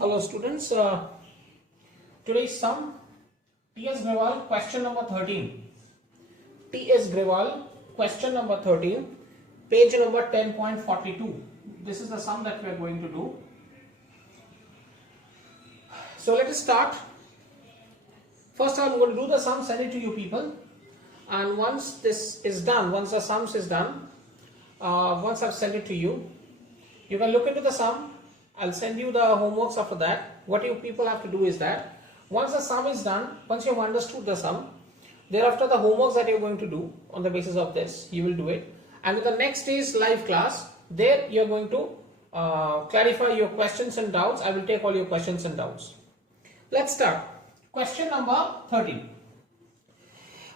Hello students, today's sum T.S. Grewal question number 13. T.S. Grewal question number 13, page number 10.42. This is the sum that we are going to do. So let us start. First I'm going to do the sum, send it to you people, and once this is done, once the sums is done, once I've sent it to you, you can look into the sum. I'll send you the homeworks after that. What you people have to do is that once the sum is done, once you have understood the sum, thereafter the homeworks that you're going to do on the basis of this, you will do it. And in the next day's live class, there you're going to clarify your questions and doubts. I will take all your questions and doubts. Let's start. Question number 13.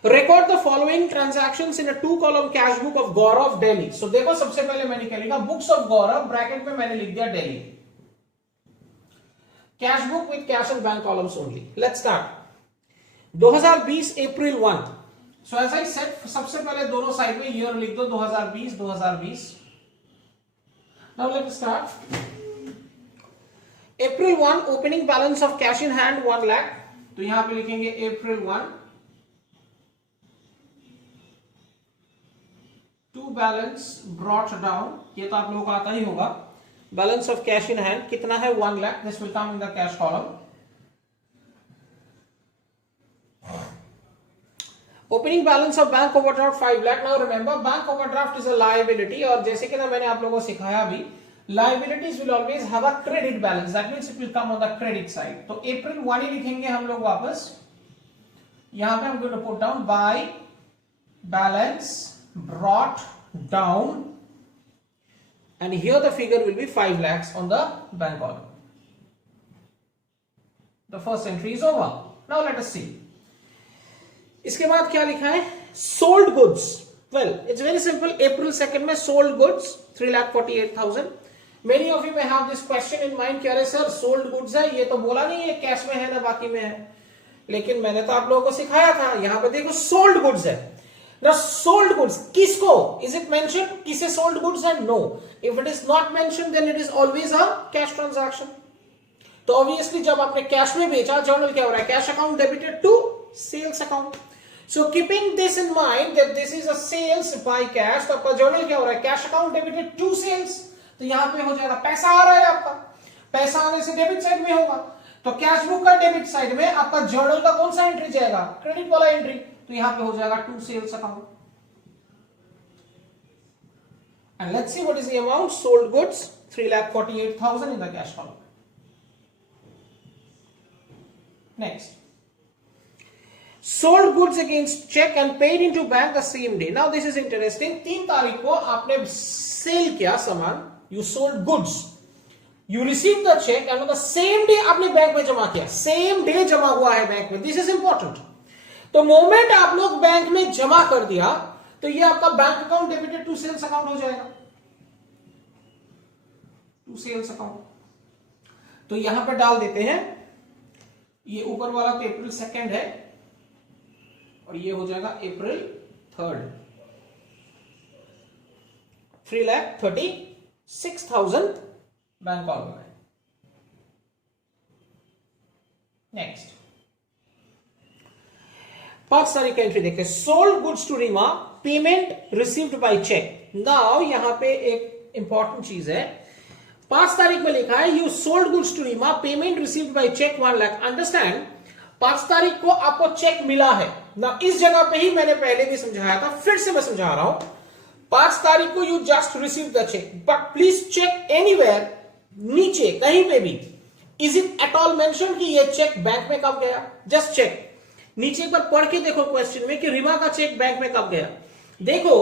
Record the following transactions in a 2-column cash book of Gaurav, Delhi. So देखो सबसे पहले मैंने क्या लिखा, books of Gaurav, bracket में मैंने लिख दिया Delhi. Cash book with cash and bank columns only. Let's start. 2020 April 1. So as I said, सबसे पहले दोनों साइड में year लिख दो 2020. Now let's start. April 1 opening balance of cash in hand 1 lakh. तो यहां पे लिखेंगे April 1. To balance brought down. ये तो आप लोगों को आता ही होगा. Balance of cash in hand कितना है 1 lakh. This will come in the cash column. Opening balance of bank overdraft 5 lakh. Now remember, bank overdraft is a liability, और जैसे कि ना मैंने आप लोगों को सिखाया भी, liabilities will always have a credit balance. That means it will come on the credit side. तो April 1 ही लिखेंगे हम लोग वापस. यहाँ पे I'm going to put down by balance brought down, and here the figure will be 5 lakhs on the bank column. The first entry is over. Now let us see. इसके बाद क्या लिखा है? Sold goods. Well, it's very simple. April 2nd में sold goods 3,48,000. Many of you may have this question in mind कि अरे sir sold goods है, ये तो बोला नहीं है कैश में है ना बाकी में है, लेकिन मैंने तो आप लोगों को सिखाया था. यहाँ पे देखो sold goods है. Now sold goods किसको? Is it mentioned किसे sold goods है? No. If it is not mentioned, then it is always a cash transaction. तो obviously जब आपने कैश में बेचा, जर्नल क्या हो रहा है? Cash account debited to sales account. So keeping this in mind that this is a sales by cash, तो आपका जर्नल क्या हो रहा है? Cash account debited to sales. तो यहाँ पे हो जाएगा पैसा आ रहा है आपका, पैसा आने से डेबिट साइड में होगा. तो कैश बुक का डेबिट साइड में आपका जर्नल का कौन सा एंट्री जाएगा? क्रेडिट वाला एंट्री. तो यहां पे हो जाएगा to sales account. And let's see what is the amount. Sold goods 3,48,000 in the cash column. Next, sold goods against check and paid into bank the same day. Now this is interesting. 3 तारीख को आपने cell किया सामान, you sold goods, you received the check and on the same day आपने bank में जमा किया. Same day जमा हुआ है बैंक में. This is important. तो मोमेंट आप लोग बैंक में जमा कर दिया तो ये आपका bank account debited to sales account हो जाएगा. To sales account. तो यहां पर डाल देते हैं, ये ऊपर वाला तो April 2 है और ये हो जाएगा April 3. 3,36,000 बैंक कॉलम है. नेक्स्ट 5 तारीख का एंट्री देखें. Sold goods to Reema, payment received by cheque. Now यहां पे एक इंपॉर्टेंट चीज है. 5 तारीख में लिखा है you sold goods to Reema, payment received by cheque 1 lakh. Understand, 5 तारीख को आपको चेक मिला है ना. इस जगह पे ही मैंने पहले भी समझाया था, फिर से मैं समझा रहा हूं. 5 तारीख को you just receive the cheque, but please check anywhere, नीचे कहीं पे भी is it at all mention कि ये चेक बैंक में कब गया? Just check. नीचे एक बार पढ़ के देखो क्वेश्चन में कि रीमा का चेक बैंक में कब गया. देखो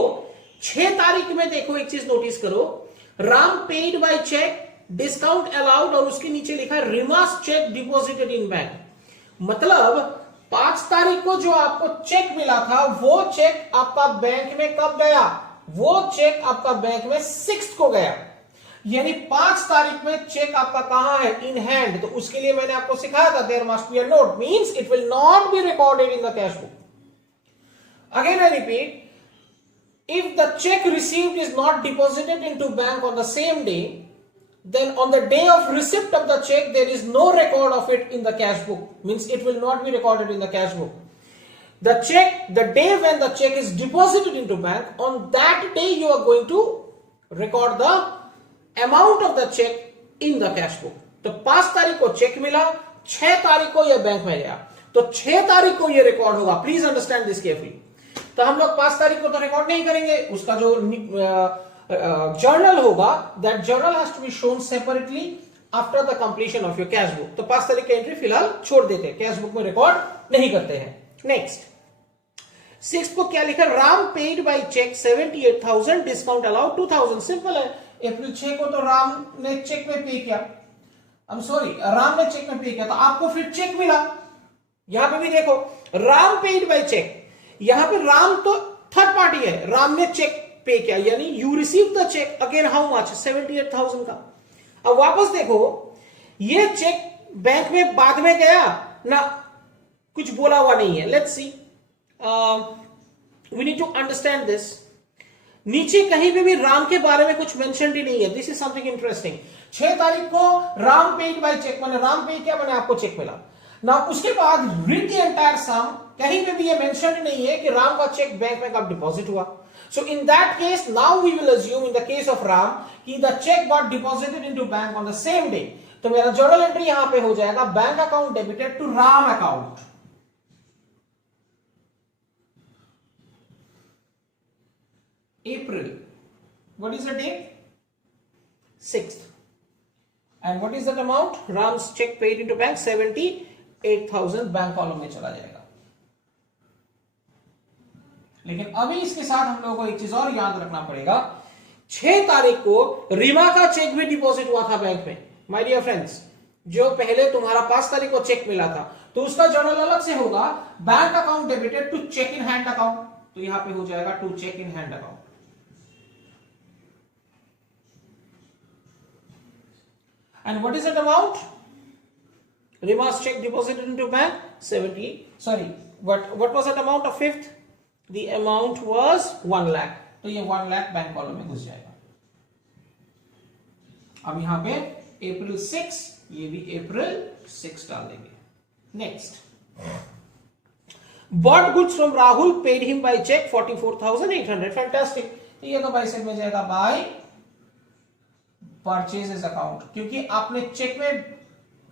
6 तारीख में देखो एक चीज नोटिस करो, Ram paid by cheque, discount allowed, और उसके नीचे लिखा है Reema's cheque deposited in bank. मतलब 5 तारीख को जो आपको चेक मिला था वो चेक आपका बैंक में कब गया? वो चेक आपका बैंक में 6 को गया. यानी 5 तारीख में चेक आपका कहां है? In hand. तो उसके लिए मैंने आपको सिखाया था there must be a note, means it will not be recorded in the cash book. Again I repeat, if the check received is not deposited into bank on the same day, then on the day of receipt of the check there is no record of it in the cash book, means it will not be recorded in the cash book. The check, the day when the check is deposited into bank, on that day you are going to record the amount of the check in the cash book. तो 5 तारीख को check मिला, 6 तारीख को यह bank में गया, तो 6 तारीख को यह रिकॉर्ड होगा. Please understand this carefully. तो हम लोग 5 तारीख को तो रिकॉर्ड नहीं करेंगे, उसका जो जर्नल होगा, that journal has to be shown separately after the completion of your cash book. तो 5 तारीख की एंट्री फिलहाल छोड़ देते हैं, कैश बुक में रिकॉर्ड नहीं करते हैं. नेक्स्ट 6 को क्या लिखा, Ram paid by cheque 78,000, discount allowed 2,000. Simple है. अप्रैल 6 को तो राम ने चेक में पे किया, राम ने चेक में पे किया, तो आपको फिर चेक मिला. यहां पे भी देखो राम पेड बाय चेक, यहां पे राम तो थर्ड पार्टी है, राम ने चेक पे किया, यानी you receive the cheque again how much, 78,000 का. अब वापस देखो, ये चेक बैंक में बाद में गया ना, कुछ बोला हुआ नहीं है. Let's see, we need to understand this. नीचे कहीं पे भी राम के बारे में कुछ मेंशन ही नहीं है. This is something interesting. 6 तारीख को राम पेड बाय चेक, मैंने राम पे किया, मैंने आपको चेक मिला ना. उसके बाद रीड द एंटायर सम, कहीं पे भी ये मेंशन ही नहीं है कि राम का चेक बैंक में कब डिपॉजिट हुआ. So in that case now we will assume in the case of Ram कि the cheque got deposited into bank on the same day. तो मेरा जर्नल एंट्री यहां पे हो जाएगा, bank account debited to Ram account. April. What is the date? 6th. And what is that amount? Ram's check paid into bank 78,000 bank column में चला जाएगा. लेकिन अभी इसके साथ हम लोगों को एक चीज और याद रखना पड़ेगा. 6 तारीख को रीमा का चेक भी डिपॉजिट हुआ था बैंक में. माय डियर फ्रेंड्स, जो पहले तुम्हारा 5 तारीख को चेक मिला था, तो उसका जर्नल अलग से होगा, bank account debited to cheque in hand account. तो यहां पे हो जाएगा to cheque in hand account. And what is that amount? Rima's check deposited into bank 70. Sorry, what was that amount of 5th? The amount was 1 lakh. तो ये 1 lakh bank column में घुस जाएगा. अब यहां पे April 6, ये भी April 6 डाल देंगे. Next, bought goods from Rahul, paid him by check 44,800. Fantastic. तो ये तो बाई साइड में जाएगा बाय परचेजेस अकाउंट, क्योंकि आपने चेक में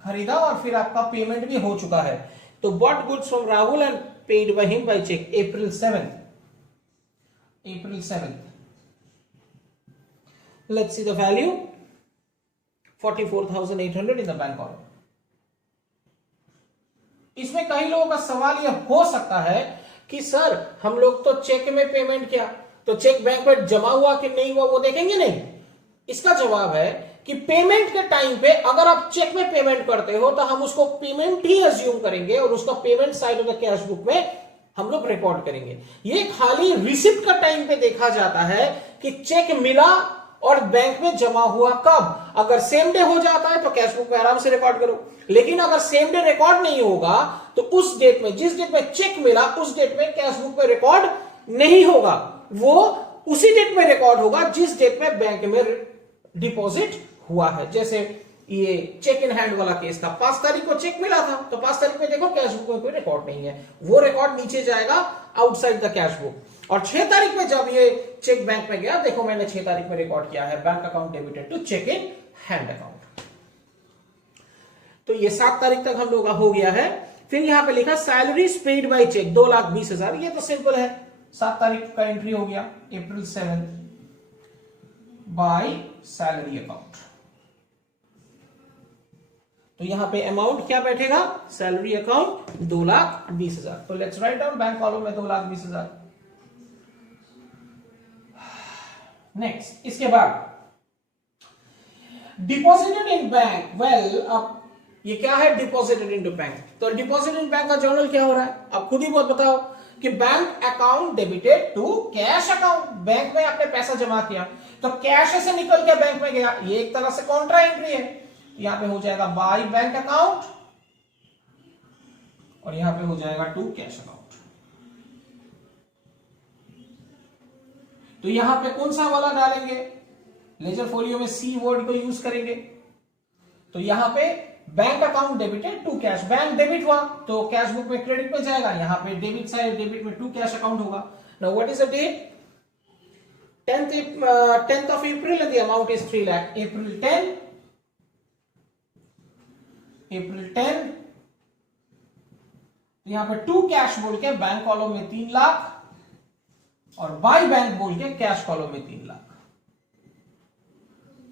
खरीदा और फिर आपका पेमेंट भी हो चुका है. तो bought goods from Rahul and paid by him by cheque April 7th. Let's see the value, 44,800 in the bank column. इसमें कई लोगों का सवाल यह हो सकता है कि सर हम लोग तो चेक में पेमेंट किया, तो चेक बैंक में जमा हुआ कि नहीं हुआ वो देखेंगे नहीं. इसका जवाब है कि पेमेंट के टाइम पे अगर आप चेक में पेमेंट करते हो तो हम उसको पेमेंट ही अज्यूम करेंगे और उसका payment side of the cash book में हम लोग रिकॉर्ड करेंगे. ये खाली रिसिप्ट का टाइम पे देखा जाता है कि चेक मिला और बैंक में जमा हुआ कब. अगर सेम डे हो जाता है तो कैश बुक में आराम से रिकॉर्ड करो, लेकिन अगर सेम डे रिकॉर्ड नहीं होगा तो उस डेट में, जिस डेट में चेक मिला उस डेट में कैश बुक में रिकॉर्ड नहीं होगा. वो उसी डेट में रिकॉर्ड होगा जिस डेट में बैंक में डिपॉजिट हुआ है. जैसे ये चेक इन हैंड वाला केस था, 5 तारीख को चेक मिला था, तो 5 तारीख में देखो कैश बुक में कोई रिकॉर्ड नहीं है, वो रिकॉर्ड नीचे जाएगा आउटसाइड द कैश बुक. और 6 तारीख में जब ये चेक बैंक में गया, देखो मैंने 6 तारीख में रिकॉर्ड किया है, bank account debited to cheque in hand account. तो ये 7 तारीख तक हम लोग का हो गया है. फिर यहां पे लिखा सैलरीज पेड बाय चेक 2,20,000. ये तो सिंपल है, 7 तारीख का एंट्री हो गया, April 7th by salary account. तो यहां पे अमाउंट क्या बैठेगा, सैलरी अकाउंट 2,20,000. तो let's write down bank column में 2,20,000. नेक्स्ट, इसके बाद डिपॉजिटेड इन बैंक. वेल, अब ये क्या है डिपॉजिटेड इनटू बैंक. तो डिपॉजिटेड इन बैंक का जर्नल क्या हो रहा है, आप खुद ही बहुत बताओ कि bank account debited to cash account. Bank में आपने पैसा जमा किया तो कैश से निकल के बैंक में गया, ये एक तरह से कॉन्ट्रा एंट्री है. यहां पे हो जाएगा बाय बैंक अकाउंट और यहां पे हो जाएगा टू कैश अकाउंट. तो यहां पे कौन सा वाला डालेंगे, लेजर फोलियो में सी वर्ड को यूज करेंगे। तो यहां पे bank account debited to cash, bank debit हुआ तो कैश बुक में क्रेडिट में जाएगा, यहां पे डेबिट साइड डेबिट में टू कैश अकाउंट होगा। Now what is the date? 10th of April and the amount is 3 lakh. April 10 यहां पे टू कैश बोल के बैंक कॉलम में 3 लाख और बाय बैंक बोल के कैश कॉलम में 3 lakh.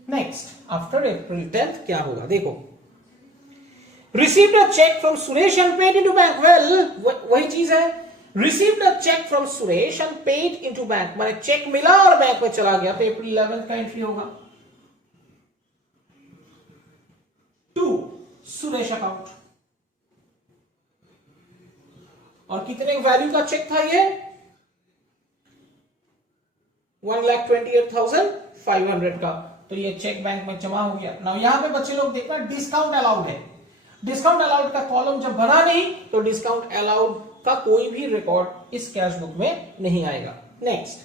Next, after April 10th क्या होगा देखो। Received a check from Suresh and paid into bank. Well, वही चीज है, received a check from Suresh and paid into bank, माने चेक मिला और बैंक में चला गया, तो April 11 का एंट्री होगा। टू सुरेश अकाउंट, और कितने वैल्यू का चेक था ये? 1,28,500 का, तो ये चेक बैंक में जमा हो गया। नाउ यहां पे बच्चे लोग देखना, डिस्काउंट अलाउड है। डिस्काउंट अलाउड का कॉलम जब भरा नहीं तो डिस्काउंट अलाउड का कोई भी रिकॉर्ड इस कैश बुक में नहीं आएगा। नेक्स्ट,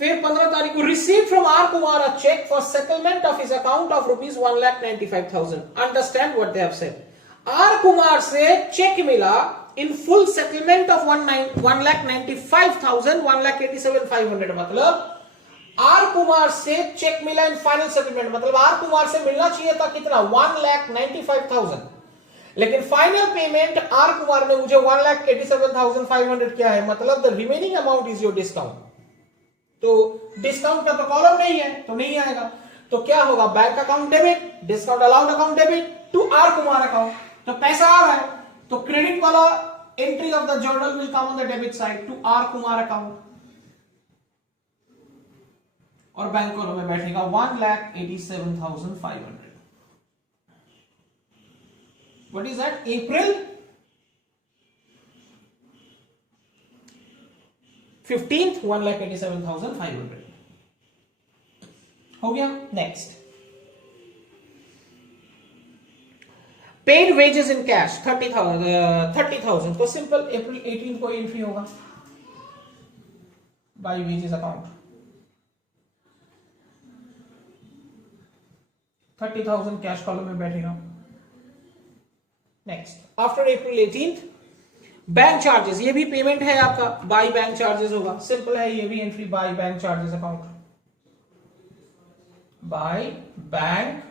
फिर 15 तारीख को receive from R Kumar a cheque for settlement of his account of ₹1,95,000। Understand what they have said. R Kumar से चेक मिला इन फुल सेटलमेंट ऑफ 1,95,000, 1,87,500, मतलब आर कुमार से चेक मिला इन फाइनल सेटलमेंट, मतलब आर कुमार से मिलना चाहिए था कितना? 1,95,000, लेकिन फाइनल पेमेंट आर कुमार ने मुझे 1,87,500 किया है, मतलब the remaining amount is your discount. तो डिस्काउंट का तो कॉलम नहीं है तो नहीं आएगा, तो क्या होगा? Bank account debit, discount allowed account debit to R Kumar account, तो पैसा आ रहा है तो क्रेडिट वाला entry of the journal will come on the debit side to R Kumar account, और बैंक कॉलम में बैठेगा 1,87,500। What is that? April 15th, 1,87,500 हो गया। Next, paid wages in cash 30,000, तो सिंपल April 18 को एंट्री होगा by wages account, 30,000 cash column में बैठेगा। Next, after April 18th bank charges, ये भी पेमेंट है आपका, बाय बैंक चार्जेस होगा, सिंपल है, ये भी entry by bank charges account, by bank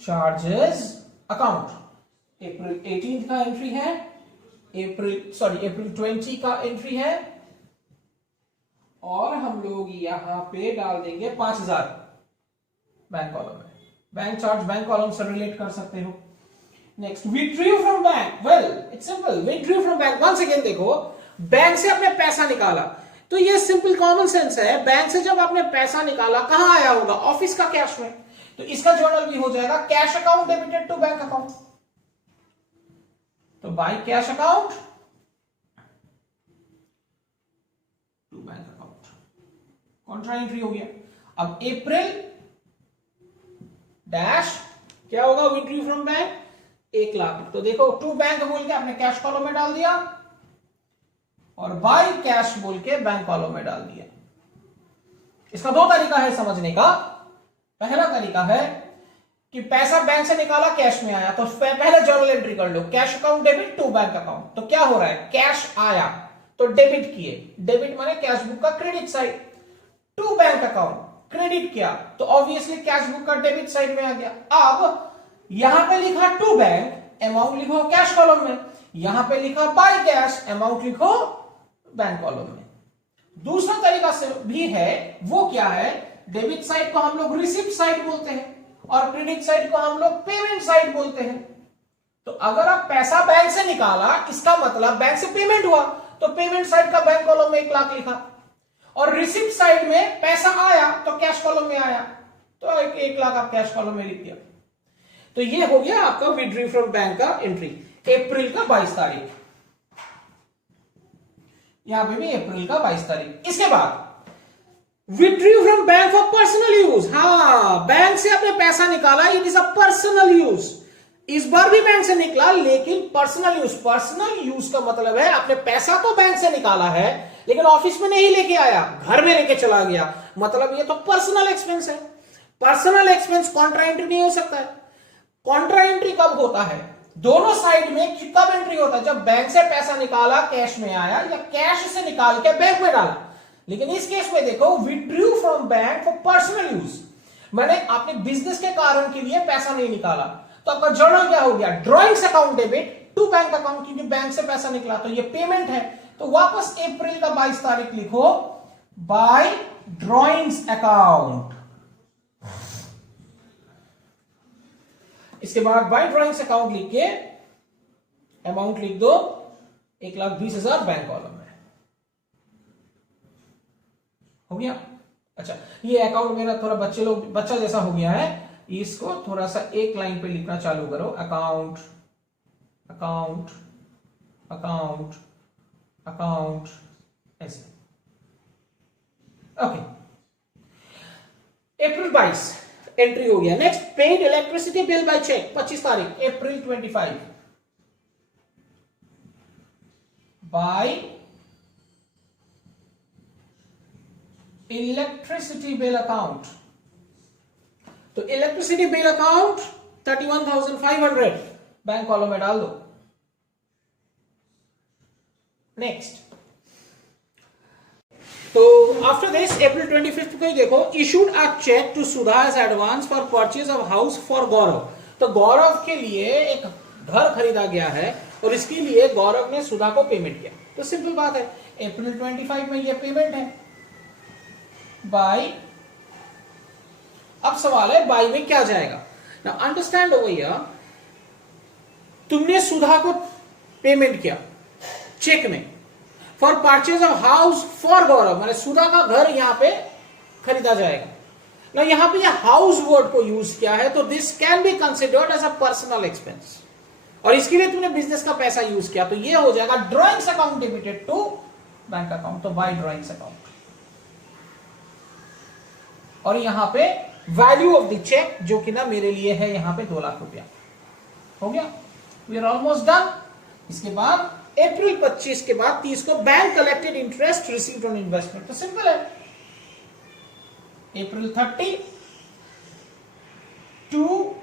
charges account. April 18th का एंट्री है, April 20 का एंट्री है, और हम लोग यहां पे डाल देंगे 5,000 बैंक कॉलम में। बैंक चार्ज बैंक कॉलम से रिलेट कर सकते हो। Next, withdrew from bank, well it's simple, withdrew from bank, once again देखो, बैंक से आपने पैसा निकाला, तो ये सिंपल कॉमन सेंस है, बैंक से जब आपने पैसा निकाला कहां आया होगा? ऑफिस का कैश में, तो इसका जर्नल भी हो जाएगा cash account debited to bank account, तो by cash account to bank account, contra entry हो गया। अब April डैश क्या होगा? विथड्रू फ्रॉम बैंक 1 लाख, तो देखो टू बैंक बोल के आपने कैश कॉलम में डाल दिया और बाय कैश बोल के बैंक कॉलम में डाल दिया। इसका दो तरीका है समझने का। पहला तरीका है कि पैसा बैंक से निकाला कैश में आया, तो पहले जर्नल एंट्री कर लो, cash account debit to bank account, तो क्या हो रहा है? कैश आया तो डेबिट किए, डेबिट माने कैश बुक का credit side, to bank account credit किया तो ऑब्वियसली कैश बुक का डेबिट साइड में आ गया। अब यहां पे लिखा टू बैंक, अमाउंट लिखो कैश कॉलम में, यहां पे लिखा बाय कैश, अमाउंट लिखो बैंक कॉलम में। दूसरा तरीका से भी है, वो क्या है? डेबिट साइड को हम लोग रिसिप्ट साइड बोलते हैं और क्रेडिट साइड को हम लोग पेमेंट साइड बोलते हैं। तो अगर आप पैसा बैंक से निकाला, इसका मतलब बैंक से पेमेंट हुआ, तो पेमेंट साइड का बैंक कॉलम में 1 लाख लिखा, और रिसिप्ट साइड में पैसा आया तो कैश कॉलम में आया, तो 1 लाख आप कैश कॉलम में लिख दिया। तो ये हो गया आपका विथड्रू फ्रॉम बैंक का एंट्री, अप्रैल का 22 तारीख, यहां पे भी अप्रैल का 22 तारीख। इसके बाद withdrew from bank for personal use, हाँ बैंक से आपने पैसा निकाला, it is a personal use, इस बार भी बैंक से निकला लेकिन पर्सनल यूज। पर्सनल यूज का मतलब है आपने पैसा तो बैंक से निकाला है लेकिन ऑफिस में नहीं लेके आया, घर में लेके चला गया, मतलब ये तो पर्सनल एक्सपेंस है। पर्सनल एक्सपेंस कॉन्ट्रा एंट्री नहीं हो सकता है। कॉन्ट्रा एंट्री कब होता है? दोनों साइड में कब एंट्री होता है? जब बैंक से पैसा निकाला कैश में आया, या कैश से निकाल के बैंक में डाला। लेकिन इस केस में देखो, withdrew from bank for personal use, मैंने अपने बिजनेस के कारण के लिए पैसा नहीं निकाला, तो आपका जर्नल क्या हो गया? Drawings account debit to bank account, क्योंकि बैंक से पैसा निकला तो ये पेमेंट है। तो वापस अप्रैल का 22 तारीख लिखो, बाय ड्रॉइंग्स अकाउंट। इसके बाद बाय ड्रॉइंग्स अकाउंट लिख के अमाउंट लिख दो 1,20,000 बैंक कॉलम में। हो गया? अच्छा, ये अकाउंट मेरा थोड़ा बच्चा जैसा हो गया है, इसको थोड़ा सा एक लाइन पे लिखना चालू करो, अकाउंट अकाउंट अकाउंट अकाउंट, ऐसे। ओके, अप्रैल 22 एंट्री हो गया। Next, paid electricity bill by cheque 25 तारीख April 25 by electricity bill account. तो electricity bill account 31,500 bank column में डाल दो। नेक्स्ट, तो आफ्टर दिस अप्रैल 25 को ही देखो, issued a cheque to Sudha as advance for purchase of house for Gaurav. तो गौरव के लिए एक घर खरीदा गया है और इसके लिए गौरव ने सुधा को पेमेंट किया। तो सिंपल बात है, अप्रैल 25 में ये पेमेंट है बाय। अब सवाल है बाय में क्या जाएगा? ना अंडरस्टैंड हो भैया, तुमने सुधा को पेमेंट किया चेक में for purchase of house for Gaurav, माने सुधा का घर यहां पे खरीदा जाएगा ना। यहां पे हाउस वर्ड को यूज किया है, तो this can be considered as a personal expense, और इसके लिए तुमने बिजनेस का पैसा यूज किया, तो ये हो जाएगा drawings account debited to bank account. तो बाय ड्रॉइंग्स अकाउंट, और यहां पे वैल्यू ऑफ द चेक जो कि ना मेरे लिए है यहां पे 2 लाख रुपया। हो गया, वी आर ऑलमोस्ट डन। इसके बाद अप्रैल 25 के बाद 30 को bank collected interest received on investment. तो सिंपल है, April 30 to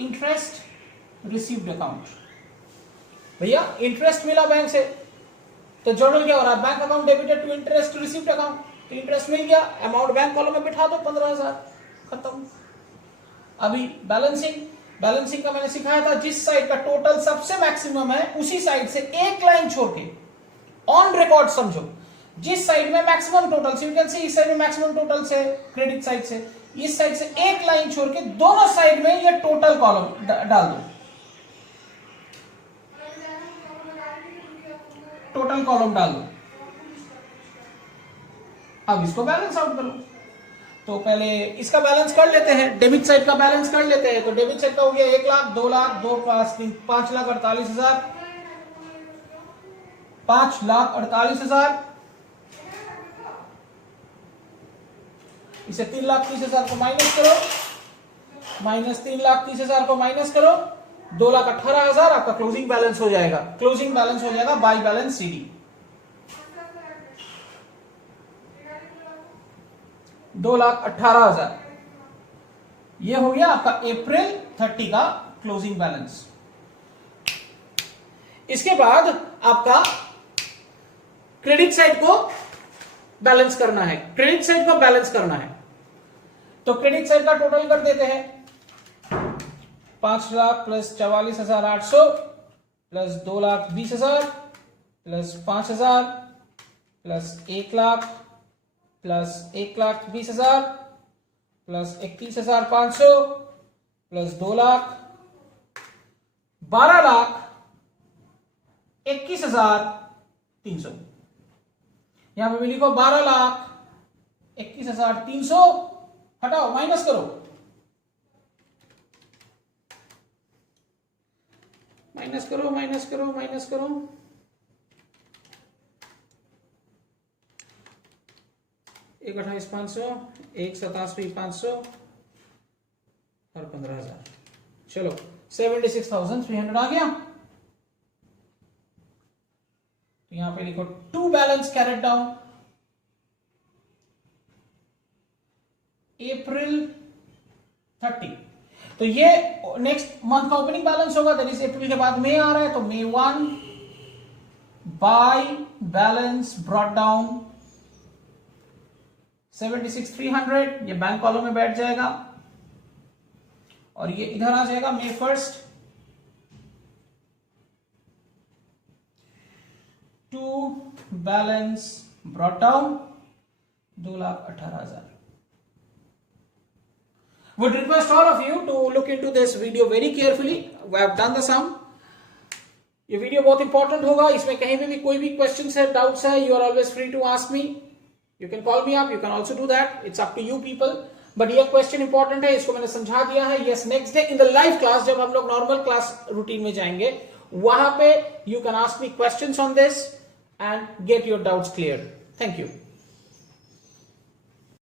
interest received account. भैया इंटरेस्ट मिला बैंक से, तो जर्नल क्या हो रहा है? Bank account debited to interest received account. तो इंटरेस्ट मिल गया, अमाउंट बैंक कॉलम में बिठा दो 15,000, खत्म। अभी बैलेंसिंग का मैंने सिखाया था, जिस साइड का टोटल सबसे मैक्सिमम है उसी साइड से एक लाइन छोड़ के ऑन रिकॉर्ड समझो, जिस साइड में मैक्सिमम टोटल से, यू कैन सी इस साइड में मैक्सिमम टोटल से, क्रेडिट साइड से, इस साइड से एक लाइन छोड़ के दोनों साइड में ये टोटल कॉलम डाल दो, टोटल कॉलम डाल दो। अब इसको बैलेंस आउट करो। तो पहले इसका बैलेंस कर लेते हैं, डेबिट साइड का बैलेंस कर लेते हैं। तो डेबिट साइड का हो गया 1 लाख, 2 लाख, 2 5 3 5,48,000, 5,48,000। इसे 3,30,000 को माइनस करो, माइनस 3,30,000 को माइनस करो, 2,18,000 आपका क्लोजिंग बैलेंस हो जाएगा। क्लोजिंग बैलेंस हो जाएगा बाय बैलेंस सीडी, 2,18,000। ये हो गया आपका अप्रैल 30 का क्लोजिंग बैलेंस। इसके बाद आपका क्रेडिट साइड को बैलेंस करना है, क्रेडिट साइड को बैलेंस करना है। तो क्रेडिट साइड का टोटल कर देते हैं, 5 lakh plus 44,800 plus 2,20,000 plus 5,000 plus 1 lakh plus 1,20,000 plus 31,500 plus 2 lakh, 12,21,300। यहां पे भी लिखो 12,21,300, हटाओ, माइनस करो, माइनस करो, माइनस करो, माइनस करो, 1,28,500, 1,87,500 और 15,000। चलो 76,300 आ गया। लिखो 2 बैलेंस कैरेट डाउन April 30। तो ये नेक्स्ट मंथ का ओपनिंग बैलेंस होगा, दैट इज अप्रैल के बाद मई आ रहा है, तो May 1 by balance brought down 76,300, ये बैंक कॉलम में बैठ जाएगा और ये इधर आ जाएगा May 1 to balance brought down 2,18,000। Would request all of you to look into this video very carefully. We have done the sum. ये वीडियो बहुत इंपॉर्टेंट होगा, इसमें कहीं भी कोई भी क्वेश्चंस है, डाउट्स है, you are always free to ask me, you can call me up, you can also do that, it's up to you people, but ये क्वेश्चन इंपॉर्टेंट है, इसको मैंने समझा दिया है। Yes, next day in the live class जब हम लोग नॉर्मल क्लास रूटीन में जाएंगे, वहां पे you can ask me questions on this and get your doubts clear. Thank you.